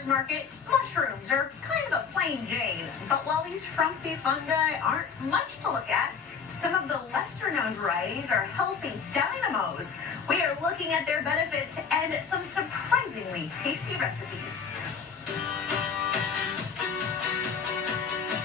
farmer's market, mushrooms are kind of a plain Jane. But while these frumpy fungi aren't much to look at, some of the lesser-known varieties are healthy dynamos. We are looking at their benefits and some surprisingly tasty recipes.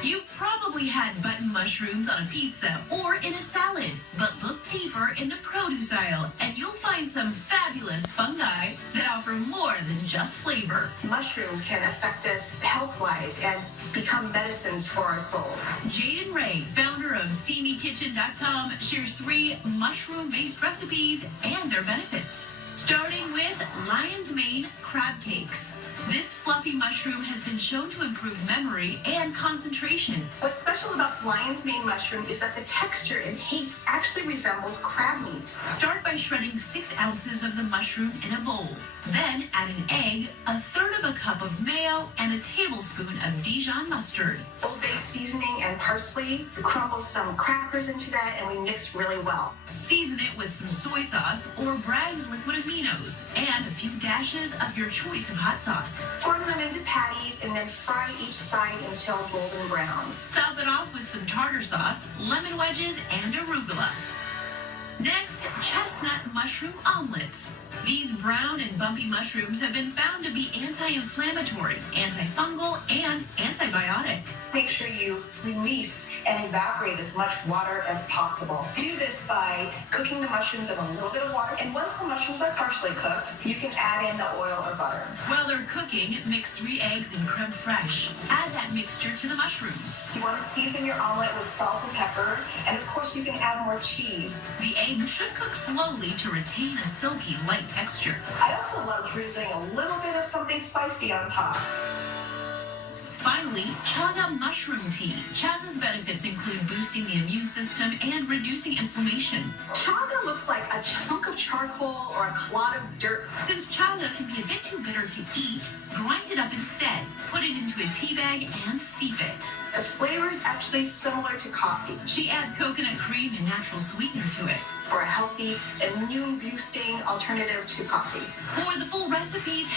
You probably had button mushrooms on a pizza or in a salad, but look deeper in the produce aisle and you'll find some fabulous fungi that offer more than just flavor. Mushrooms can affect us health-wise and become medicines for our soul. Jaden Ray, founder of SteamyKitchen.com, shares 3 mushroom-based recipes and their benefits. Starting with lion's mane crab cakes. This fluffy mushroom has been shown to improve memory and concentration. What's special about lion's mane mushroom is that the texture and taste actually resembles crab meat. Start by shredding 6 ounces of the mushroom in a bowl. Then add an egg, 1/3 of a cup of mayo, and a tablespoon of Dijon mustard. Old Bay seasoning and parsley. We crumble some crackers into that and we mix really well. Season it with some soy sauce or Bragg's liquid aminos and a few dashes of your choice of hot sauce. Form them into patties and then fry each side until golden brown. Top it off with some tartar sauce, lemon wedges, and arugula. Next, chestnut mushroom omelets. These brown and bumpy mushrooms have been found to be anti-inflammatory, antifungal, and antibiotic. Make sure you release and evaporate as much water as possible. Do this by cooking the mushrooms in a little bit of water, and once the mushrooms are partially cooked, you can add in the oil or butter. While they're cooking, mix 3 eggs and creme fraiche. Add that mixture to the mushrooms. You want to season your omelet with salt and pepper, and of course you can add more cheese. The egg should cook slowly to retain a silky, light texture. I also love drizzling a little bit of something spicy on top. Finally, chaga mushroom tea. Chaga's benefits include boosting the immune system and reducing inflammation. Chaga looks like a chunk of charcoal or a clod of dirt. Since chaga can be a bit too bitter to eat, grind it up instead. Put it into a tea bag and steep it. The flavor is actually similar to coffee. She adds coconut cream and natural sweetener to it. For a healthy, immune-boosting alternative to coffee. For the full recipes,